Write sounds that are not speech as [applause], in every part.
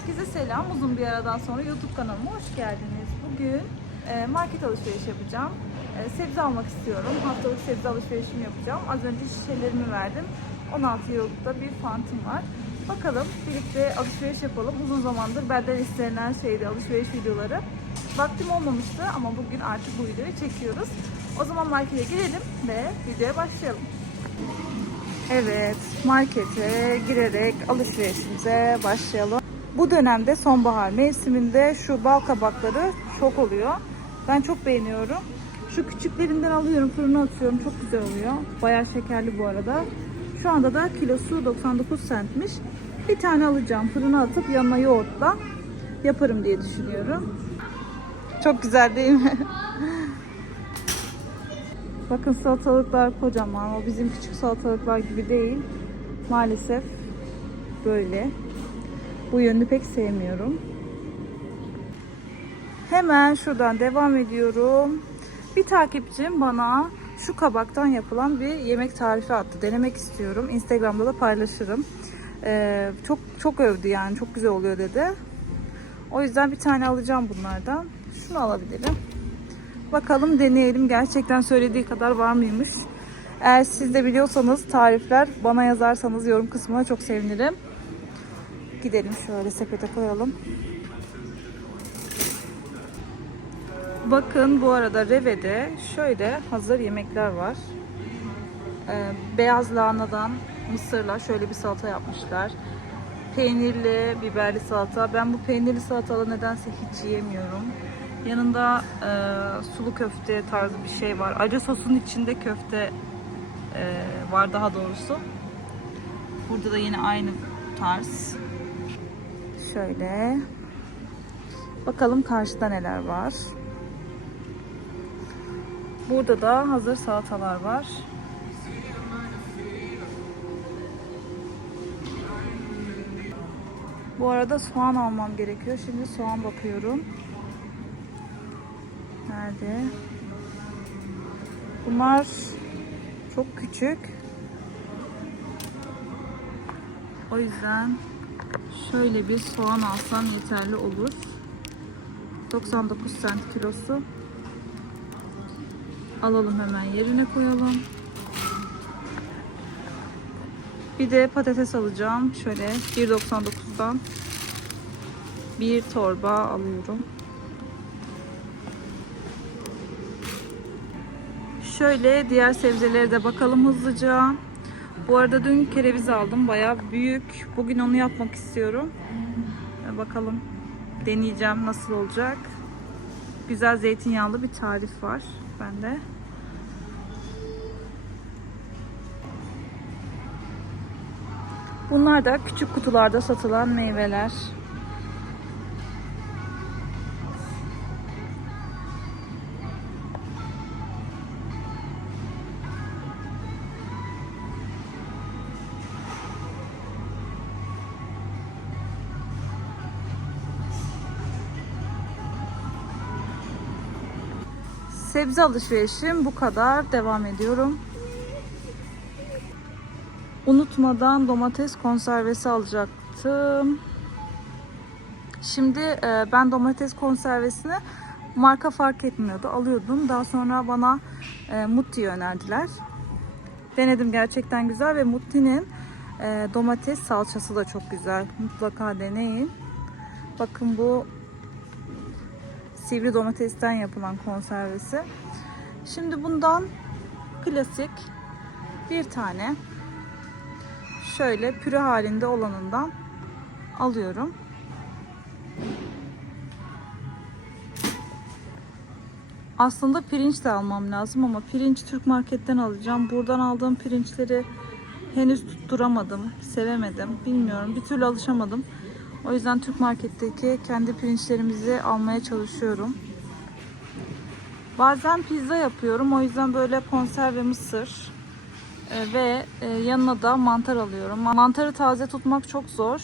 Herkese selam. Uzun bir aradan sonra YouTube kanalıma hoş geldiniz. Bugün e, market alışveriş yapacağım. E, sebze almak istiyorum. Haftalık sebze alışverişimi yapacağım. Az önce şişelerimi verdim. 16 yıllıkta bir fantım var. Bakalım birlikte alışveriş yapalım. Uzun zamandır benden istenilen şeydi alışveriş videoları. Vaktim olmamıştı ama bugün artık bu videoyu çekiyoruz. O zaman markete girelim ve videoya başlayalım. Evet, markete girerek alışverişimize başlayalım. Bu dönemde sonbahar mevsiminde şu bal kabakları çok oluyor. Ben çok beğeniyorum. Şu küçüklerinden alıyorum, fırına atıyorum. Çok güzel oluyor. Bayağı şekerli bu arada. Şu anda da kilosu 99 centmiş. Bir tane alacağım. Fırına atıp yanına yoğurtla yaparım diye düşünüyorum. Çok güzel değil mi? [laughs] Bakın salatalıklar kocaman. O bizim küçük salatalıklar gibi değil. Maalesef böyle. Bu yönünü pek sevmiyorum. Hemen şuradan devam ediyorum. Bir takipçim bana şu kabaktan yapılan bir yemek tarifi attı. Denemek istiyorum. Instagram'da da paylaşırım. Ee, çok çok övdü yani. Çok güzel oluyor dedi. O yüzden bir tane alacağım bunlardan. Şunu alabilirim. Bakalım deneyelim. Gerçekten söylediği kadar var mıymış? Eğer siz de biliyorsanız tarifler bana yazarsanız yorum kısmına çok sevinirim. Gidelim şöyle sepete koyalım. Bakın bu arada Reve'de şöyle hazır yemekler var. Ee, beyaz lahanadan mısırla şöyle bir salata yapmışlar. Peynirli, biberli salata. Ben bu peynirli salatalı nedense hiç yiyemiyorum. Yanında e, sulu köfte tarzı bir şey var. Acı sosun içinde köfte e, var daha doğrusu. Burada da yine aynı tarz. Şöyle. Bakalım karşıda neler var. Burada da hazır salatalar var. Bu arada soğan almam gerekiyor. Şimdi soğan bakıyorum. Nerede? Bunlar çok küçük. O yüzden şöyle bir soğan alsam yeterli olur. 99 cent kilosu. Alalım hemen yerine koyalım. Bir de patates alacağım. Şöyle 1.99'dan bir torba alıyorum. Şöyle diğer sebzelere de bakalım hızlıca. Bu arada dün kereviz aldım. Bayağı büyük. Bugün onu yapmak istiyorum. Ve Bakalım deneyeceğim nasıl olacak. Güzel zeytinyağlı bir tarif var bende. Bunlar da küçük kutularda satılan meyveler. Sebze alışverişim bu kadar. Devam ediyorum. Unutmadan domates konservesi alacaktım. Şimdi e, ben domates konservesini marka fark etmiyordu. Alıyordum. Daha sonra bana e, Mutti'yi önerdiler. Denedim gerçekten güzel ve Mutti'nin e, domates salçası da çok güzel. Mutlaka deneyin. Bakın bu sivri domatesten yapılan konservesi. Şimdi bundan klasik bir tane şöyle püre halinde olanından alıyorum. Aslında pirinç de almam lazım ama pirinç Türk marketten alacağım. Buradan aldığım pirinçleri henüz tutturamadım, sevemedim. Bilmiyorum, bir türlü alışamadım. O yüzden Türk marketteki kendi pirinçlerimizi almaya çalışıyorum. Bazen pizza yapıyorum. O yüzden böyle konserve mısır e, ve e, yanına da mantar alıyorum. Mantarı taze tutmak çok zor.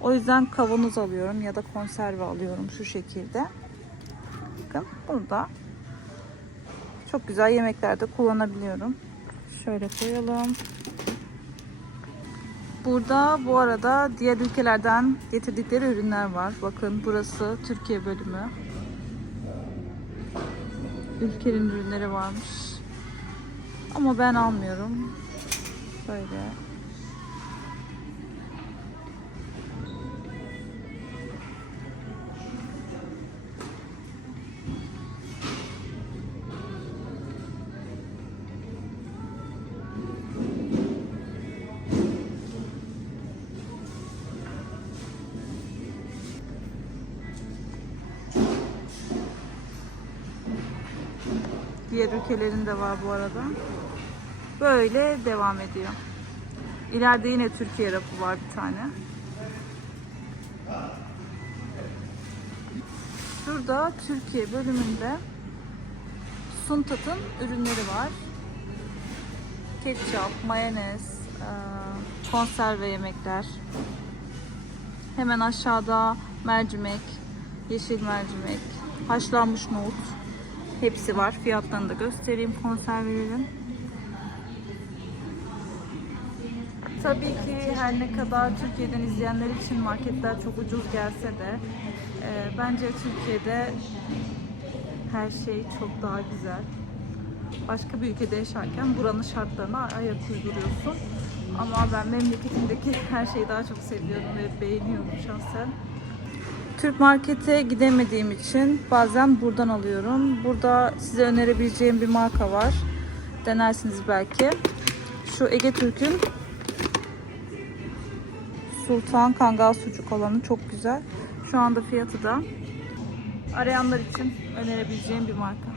O yüzden kavanoz alıyorum ya da konserve alıyorum şu şekilde. Bakın bunu da çok güzel yemeklerde kullanabiliyorum. Şöyle koyalım. Burada bu arada diğer ülkelerden getirdikleri ürünler var. Bakın burası Türkiye bölümü. Ülkenin ürünleri varmış. Ama ben almıyorum. Böyle. Diğer ülkelerin de var bu arada. Böyle devam ediyor. İleride yine Türkiye rafı var bir tane. Şurada Türkiye bölümünde Suntat'ın ürünleri var. Ketçap, mayonez, eee, konserve yemekler. Hemen aşağıda mercimek, yeşil mercimek, haşlanmış nohut. Hepsi var. Fiyatlarını da göstereyim konservelerin. Tabii ki her ne kadar Türkiye'den izleyenler için marketler çok ucuz gelse de e, bence Türkiye'de her şey çok daha güzel. Başka bir ülkede yaşarken buranın şartlarına ayak uyduruyorsun. Ama ben memleketimdeki [laughs] her şeyi daha çok seviyorum ve beğeniyorum şahsen. Türk markete gidemediğim için bazen buradan alıyorum. Burada size önerebileceğim bir marka var. Denersiniz belki. Şu Ege Türk'ün Sultan Kangal sucuk olanı çok güzel. Şu anda fiyatı da arayanlar için önerebileceğim bir marka.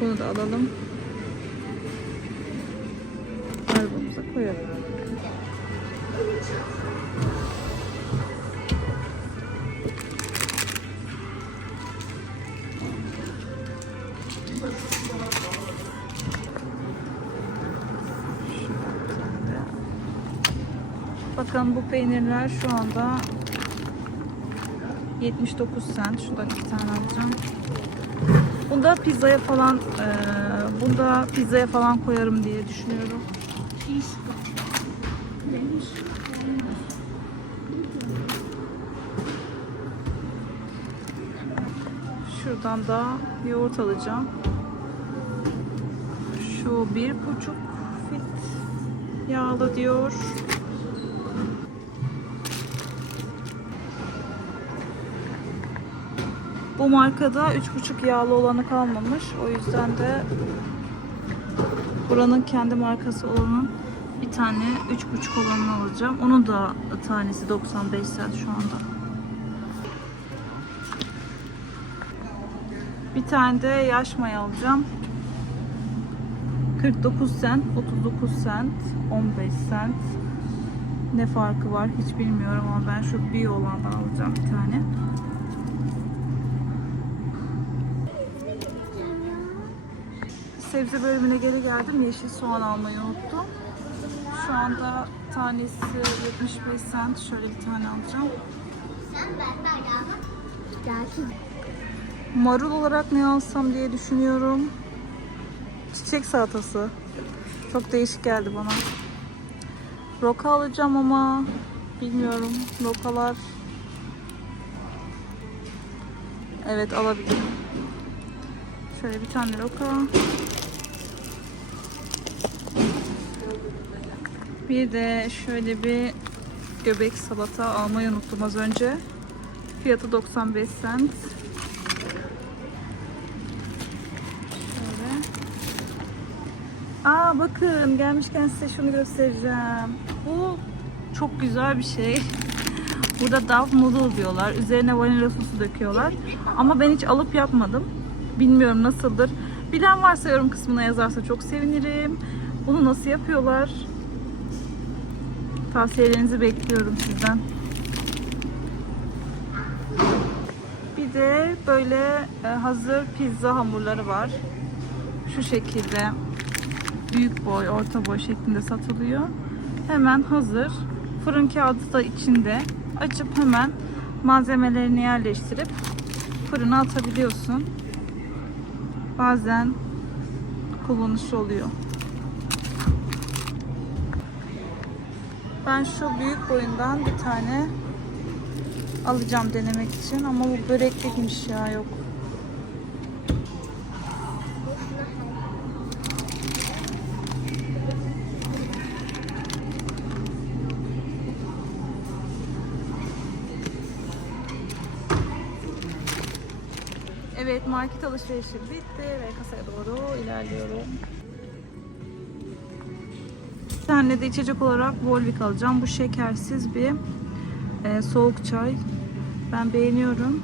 Bunu da alalım. Arabamıza koyalım. Bakın bu peynirler şu anda 79 cent. Şuradan iki tane alacağım. Bunda pizzaya falan eee bunda pizzaya falan koyarım diye düşünüyorum. Şuradan da yoğurt alacağım. Şu bir buçuk fit yağlı diyor. Bu markada 3,5 yağlı olanı kalmamış. O yüzden de buranın kendi markası olanın bir tane 3,5 olanını alacağım. Onun da tanesi 95 cent şu anda. Bir tane de yaş maya alacağım. 49 cent, 39 cent, 15 cent. Ne farkı var hiç bilmiyorum ama ben şu bio olandan alacağım bir tane. Sebze bölümüne geri geldim. Yeşil soğan almayı unuttum. Şu anda tanesi 75 cent. Şöyle bir tane alacağım. Marul olarak ne alsam diye düşünüyorum. Çiçek salatası. Çok değişik geldi bana. Roka alacağım ama bilmiyorum. Rokalar Evet alabilirim. Şöyle bir tane roka. Bir de şöyle bir göbek salata almayı unuttum az önce. Fiyatı 95 cent. Şöyle. Aa bakın gelmişken size şunu göstereceğim. Bu çok güzel bir şey. Burada Dove noodle diyorlar. Üzerine vanilya sosu döküyorlar. Ama ben hiç alıp yapmadım. Bilmiyorum nasıldır. Bilen varsa yorum kısmına yazarsa çok sevinirim. Bunu nasıl yapıyorlar? Tavsiyelerinizi bekliyorum sizden. Bir de böyle e, hazır pizza hamurları var. Şu şekilde büyük boy, orta boy şeklinde satılıyor. Hemen hazır. Fırın kağıdı da içinde. Açıp hemen malzemelerini yerleştirip fırına atabiliyorsun. Bazen kullanışlı oluyor. Ben şu büyük boyundan bir tane alacağım denemek için ama bu böreklikmiş ya yok. Evet market alışverişi bitti ve kasaya doğru ilerliyorum. Tane de içecek olarak Volvic alacağım. Bu şekersiz bir e, soğuk çay. Ben beğeniyorum.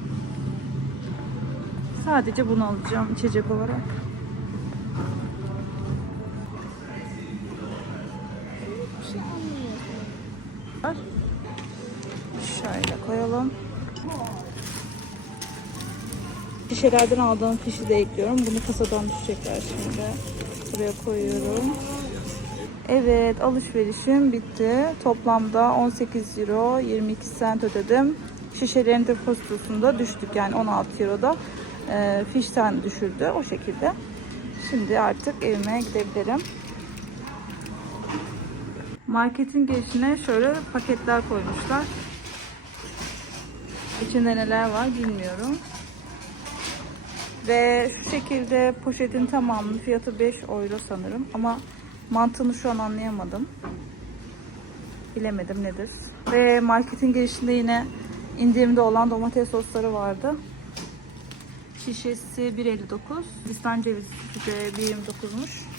Sadece bunu alacağım içecek olarak. Şöyle koyalım. Şişelerden aldığım fişi de ekliyorum. Bunu kasadan düşecekler şimdi. Buraya koyuyorum. Evet alışverişim bitti. Toplamda 18 euro 22 cent ödedim. Şişelerin depozitosunda düştük yani 16 euroda. E, fişten düşürdü o şekilde. Şimdi artık evime gidebilirim. Marketin girişine şöyle paketler koymuşlar. İçinde neler var bilmiyorum. Ve şu şekilde poşetin tamamının fiyatı 5 euro sanırım. Ama mantığını şu an anlayamadım. Bilemedim nedir. Ve marketin girişinde yine indirimde olan domates sosları vardı. Şişesi 1.59. Hindistan cevizi de 1.29'muş.